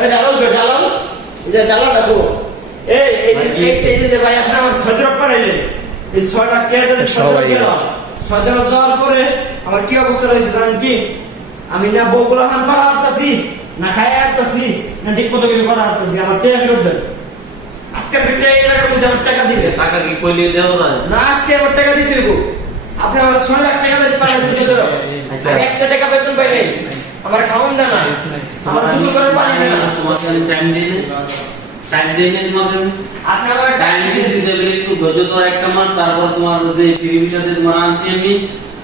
এই ডালাল গো ডালাল, এই যে ডালাল ডাকো। এই যে ভাই আপনি আমার 6 লাখ পাঠাইলেন, এই 6 লাখ টাকা দিয়ে 6 লাখ গেল। 6 লাখ যাওয়ার পরে আমার কি অবস্থা হয়েছে জানেন কি? আমি না বউগুলা খান পালা হাঁটতেছি, না খাই হাঁটতেছি, না ঠিক মতো কিছু করা হাঁটতেছি। আমার টাকা ফেরত দেন। আজকে আপনি টাকার মধ্যে আমার টাকা দিবেন। টাকা কি কইলে দেওয়া যায় না, আজকে আমার টাকা দিতে হইব। আপনি আমার 6 লাখ টাকা দিয়ে পাঠাইছেন, আমি একটা টাকা বেতন পাই নাই। আমার খাওয়ান দেন না, আমার গোসল করার পানি দেন না। তোমাকে টাইম দিলে তোমাকে আপনি আমার টাইম দিয়েছি দেবে একটু ধৈর্য ধর একটা মাস, তারপর তোমার যে ফ্রি ভিসাতে তোমার আনছি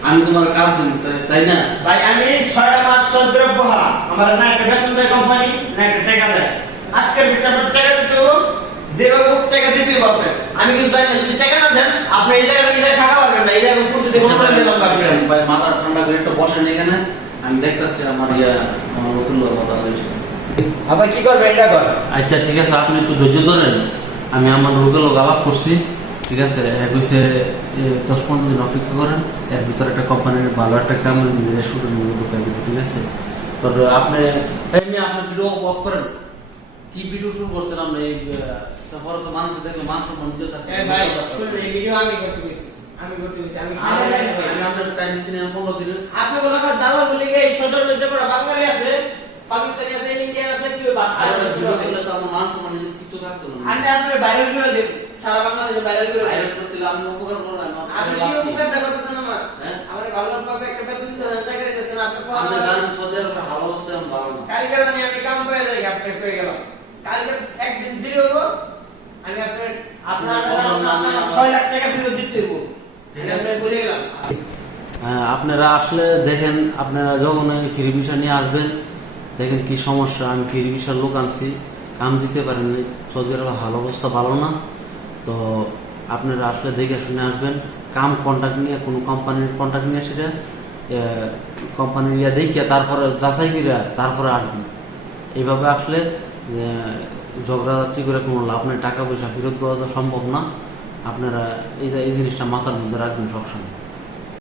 আমি তোমার কাজ দিন, তাই না? ভাই আমি 6 মাস সদ্রব্য হা, আমার না একটা বেতন দেয় কোম্পানি, না একটা টাকা দেয়। আজকের ভিতরে আপনার টাকা দিতে হবে, যেভাবে হোক টাকা দিতে হবে আপনার। আমি কিছু জানি না, যদি টাকা না দেন আপনি এই জায়গায় থাকা পারবেন না। এই জায়গায় পুরো দেখুন ভাই মাথা ঠান্ডা করে একটু বসেন এখানে, আমি দেখতেছি আমার আমার ওকুল কথা হয়েছে। আবার কি করবে এটা কর। আচ্ছা ঠিক আছে, আপনি একটু ধৈর্য ধরেন, আমি আমার রোগের লোক আলাপ করছি, ঠিক আছে? এক হচ্ছে 10-15 দিন অপেক্ষা করেন, এর ভিতরে একটা কোম্পানির ভালো একটা কাম রেস্টুরেন্ট ঢুকাই দেবো, ঠিক আছে? তো আপনি এমনি আপনি ভিডিও অফ করেন, কি ভিডিও শুরু করছেন আপনি? এই তারপরে তো মানুষ দেখলে মানুষ মঞ্জুর থাকে। ভাই শুনুন, এই ভিডিও আমি করতে গেছি, আমি আপনার টাইম দিচ্ছি 15 দিন। আপনি বলা কথা দালাল বলে এই সদর যে বড় বাঙালি আছে, পাকিস্তানি আছে, ইন্ডিয়ান আছে, কি বাদ আর ভিডিও করলে তো আমার মানুষ মানে কিছু থাকতো না। আমি আপনার ভাইরাল করে দেব, সারা বাংলাদেশে ভাইরাল করে দেব। ভাইরাল করতে আমি উপকার করলাম আপনি কি উপকার করতেছেন আমার? আমার ভালো ভাবে একটা বেতন দিতে টাকা দিতেছেন আপনি। আপনি জানেন সৌদি আরবের ভালো অবস্থা এখন ভালো না। কালকে আমি কাম পেয়ে যাই, আপনি পেয়ে গেলাম। কালকে একদিন দেরি হবো, আমি আপনার 6 লাখ টাকা ফেরত দিতে হইব, ঠিক আছে? বলে গেলাম। হ্যাঁ, আপনারা আসলে দেখেন, আপনারা যখন ফ্রি ভিসা নিয়ে আসবেন দেখেন কি সমস্যা। আমি ফ্রি ভিসার লোক আনছি, কাম দিতে পারেননি। সৌদি আরবের ভালো অবস্থা ভালো না। তো আপনারা আসলে দেখে শুনে আসবেন, কাম কন্ট্যাক্ট নিয়ে, কোনো কোম্পানির কন্ট্যাক্ট নিয়ে সেটা কোম্পানির দেখিয়ে তারপরে যাচাই করে তারপরে আসবেন। এইভাবে আসলে ঝগড়াঝাটি করে কোনো লাভ নেই, টাকা পয়সা ফেরত দেওয়া সম্ভব না। আপনারা এই জিনিসটা মাথার মধ্যে রাখবেন সবসময়।